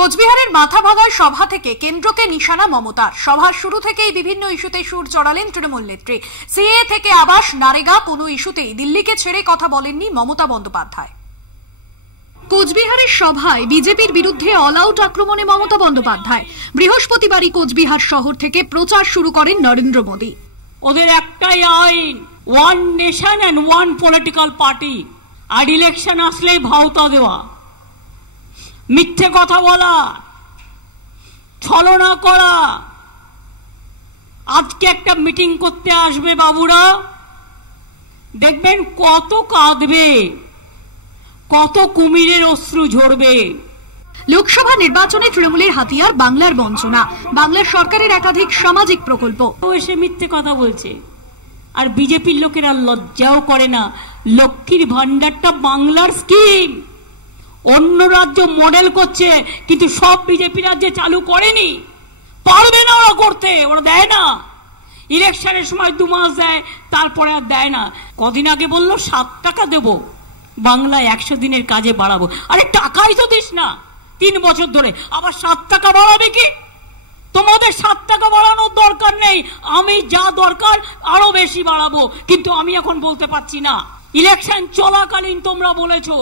কোচবিহারের মাথাভাঙার সভা থেকে কেন্দ্রকে নিশানা মমতার। সভার শুরু থেকেই বিভিন্ন ইস্যুতে সুর চড়ালেন তৃণমূল নেত্রী। সিএ থেকে আবাস, নারেগা কোনো ইস্যুতেই দিল্লিকে ছেড়ে কথা বলেননি মমতা বন্দ্যোপাধ্যায়। কোচবিহারের সভায় বিজেপির বিরুদ্ধে অল আউট আক্রমণে মমতা বন্দ্যোপাধ্যায়। বৃহস্পতিবারই কোচবিহার শহর থেকে প্রচার শুরু করেন নরেন্দ্র মোদী। ওদের একটাই আইন, one nation and one political party. আর ইলেকশন আসলেই ভাওতা দেওয়া, মিথ্যে কথা বলা, ছলনা করা। আজকে একটা মিটিং করতে আসবে বাবুরা, দেখবেন কত কাঁদবে, কত কুমিরের অশ্রু ঝরবে। লোকসভা নির্বাচনে তৃণমূলের হাতিয়ার বাংলার বঞ্চনা, বাংলার সরকারের একাধিক সামাজিক প্রকল্প। এসে মিথ্যে কথা বলছে, আর বিজেপির লোকেরা লজ্জাও করে না। লক্ষ্মীর ভান্ডারটা বাংলার স্কিম, অন্য রাজ্য মডেল করছে, কিন্তু সব বিজেপি রাজ্যে চালু করেনি। পারবে না ওরা করতে, ওরা দেয় না। ইলেকশনের সময় 2 মাস দেয়, তারপরে আর দেয় না। কদিন আগে বললো 7 টাকা দেব, বাংলায় 100 দিনের কাজে বাড়াবো। আরে টাকাই তো দিস না 3 বছর ধরে, আবার 7 টাকা বাড়াবে কি? তোমাদের 7 টাকা বাড়ানোর দরকার নেই, আমি যা দরকার আরো বেশি বাড়াবো, কিন্তু আমি এখন বলতে পারছি না। ইলেকশন চলাকালীন তোমরা বলেছো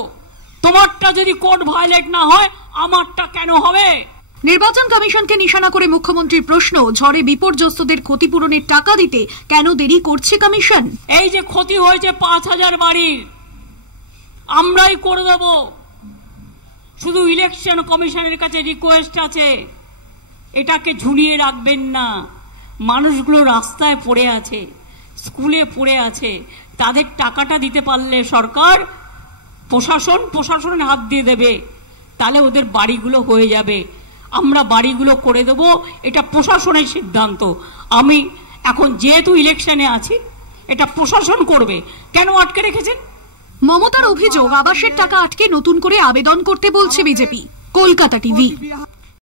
তোমারটা যদি কোড ভায়োলেট না হয় আমারটা কেন হবে? নির্বাচন কমিশনকে নিশানা করে মুখ্যমন্ত্রীর প্রশ্ন, ঝড়ে বিপর্যস্তদের ক্ষতিপূরণের টাকা দিতে কেন দেরি করছে কমিশন? এই যে ক্ষতি হয়েছে 5000 বাড়ির, আমরাই করে দেব। শুধু ইলেকশন কমিশনের কাছে রিকোয়েস্ট আছে, এটাকে ঝুলিয়ে রাখবেন না। মানুষগুলো রাস্তায় পড়ে আছে, স্কুলে পড়ে আছে, তাদের টাকাটা দিতে পারলে সরকার প্রশাসনের হাত দিয়ে দেবে, তাহলে ওদের বাড়িগুলো হয়ে যাবে। আমরা বাড়িগুলো করে দেব, এটা প্রশাসনের সিদ্ধান্ত। আমি এখন যেহেতু ইলেকশনে আছি, এটা প্রশাসন করবে। কেন আটকে রেখেছেন? মমতার অভিযোগ, আবাসের টাকা আটকে নতুন করে আবেদন করতে বলছে বিজেপি। কলকাতা টিভি।